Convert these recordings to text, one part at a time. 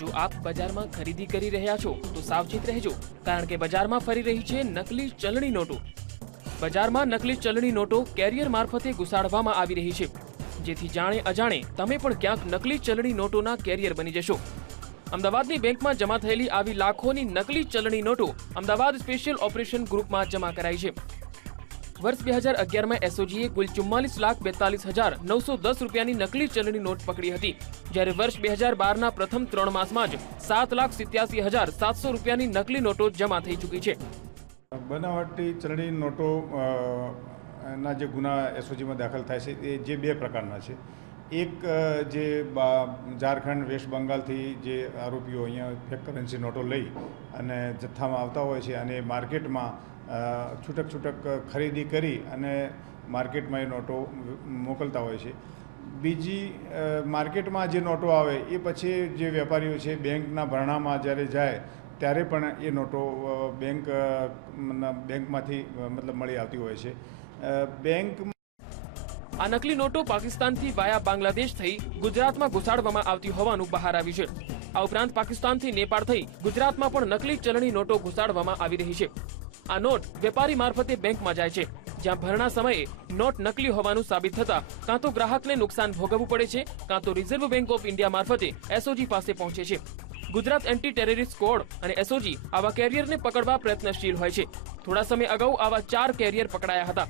જો આપ બજારમાં ખરીદી કરી રહ્યા છો, તો સાવચેત રહેજો, કારણ કે બજારમાં ફરી રહી છે નકલી ચલણી નોટો. બજારમાં નકલી ચલણી નોટો કેરિયર મારફતે ઘુસાડવામાં આવી રહી છે. જેથી જાણે અજાણે તમે પણ ક્યાંક નકલી ચલણી નોટોના કેરિયર બની જશો. અમદાવાદની બેંકમાં જમા થયેલી આવી લાખોની નકલી ચલણી નોટો અમદાવાદ સ્પેશિયલ ઓપરેશન ગ્રુપમાં જમા કરાઈ છે. વર્ષ બે હજાર અગિયારમાં એસઓજીએ કુલ ચુમ્માલીસ લાખ બેતાલીસ હજાર નવસો દસ રૂપિયાની નકલી ચલણી નોટ પકડી હતી. જ્યારે વર્ષ બે હજાર બારના પ્રથમ ત્રણ માસમાં જ સાત લાખ સિત્યાસી હજાર સાતસો રૂપિયાની નકલી નોટો જમા થઈ ચૂકી છે. બનાવટી ચલણી નોટો ના જે ગુના એસઓજીમાં દાખલ થાય છે, એ જે બે પ્રકારના છે. એક જે ઝારખંડ, વેસ્ટ બંગાળથી જે આરોપીઓ અહીંયા ફેક કરન્સી નોટો લઈ અને જથ્થામાં આવતા હોય છે અને માર્કેટમાં છૂટક છૂટક ખરીદી કરી અને માર્કેટમાં એ નોટો મોકલતા હોય છે. બીજી માર્કેટમાં જે નોટો આવે એ પછી જે વેપારીઓ છે બેંકના ભરણામાં જ્યારે જાય ત્યારે પણ એ નોટો બેંક બેંકમાંથી મતલબ મળી આવતી હોય છે. બેંક આ નકલી નોટો પાકિસ્તાનથી વાયા બાંગ્લાદેશ થઈ ગુજરાતમાં ઘુસાડવામાં આવતી હોવાનું બહાર આવ્યું છે. આ ઉપરાંત પાકિસ્તાનથી નેપાળ થઈ ગુજરાતમાં પણ નકલી ચલણી નોટો ઘુસાડવામાં આવી રહી છે. આ નોટ વેપારી મારફતે બેંકમાં જાય છે જ્યાં ભરણા સમયે નોટ નકલી હોવાનું સાબિત થતા કાં તો ગ્રાહકને નુકસાન ભોગવવું પડે છે કાં તો રિઝર્વ બેંક ઓફ ઇન્ડિયા મારફતે એસઓજી પાસે પહોંચે છે ગુજરાત એન્ટી ટેરરિસ્ટ સ્કોડ અને એસઓજી આવા કેરિયરને પકડવા પ્રયત્નશીલ હોય છે થોડા સમય અગાઉ આવા ચાર કેરિયર પકડાયા હતા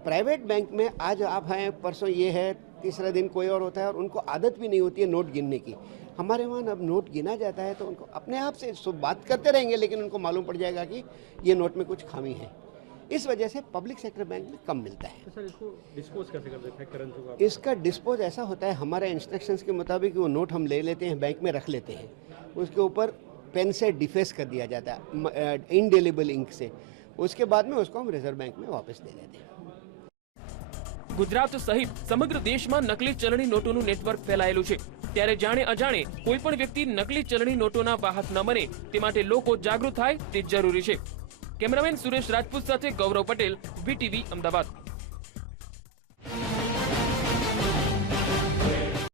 प्राइवेट बैंक में आज आप हैं परसों ये है तीसरा दिन कोई और होता है और उनको आदत भी नहीं होती है नोट गिनने की। हमारे वहाँ अब नोट गिना जाता है तो उनको अपने आप से बात करते रहेंगे लेकिन उनको मालूम पड़ जाएगा कि ये नोट में कुछ खामी है। इस वजह से पब्लिक सेक्टर बैंक में कम मिलता है। तो सर इसको डिस्पोज कैसे करते हैं? फेक करेंसी को आप? इसका डिस्पोज ऐसा होता है हमारे इंस्ट्रक्शंस के मुताबिक वो नोट हम ले लेते हैं बैंक में रख लेते हैं। उसके ऊपर पेन से डिफेस कर दिया जाता है इनडेलेबल इंक से। उसके बाद में उसको हम रिज़र्व बैंक में वापस दे देते हैं। ગુજરાત સહિત સમગ્ર દેશમાં નકલી ચલણી નોટોનું નેટવર્ક ફેલાયેલું છે. ત્યારે જાણે અજાણે કોઈ પણ વ્યક્તિ નકલી ચલણી નોટોના વાહક ન બને, તે માટે લોકો જાગૃત થાય તે જરૂરી છે. કેમેરામેન સુરેશ રાજપૂત સાથે ગૌરવ પટેલ, વીટીવી અમદાવાદ.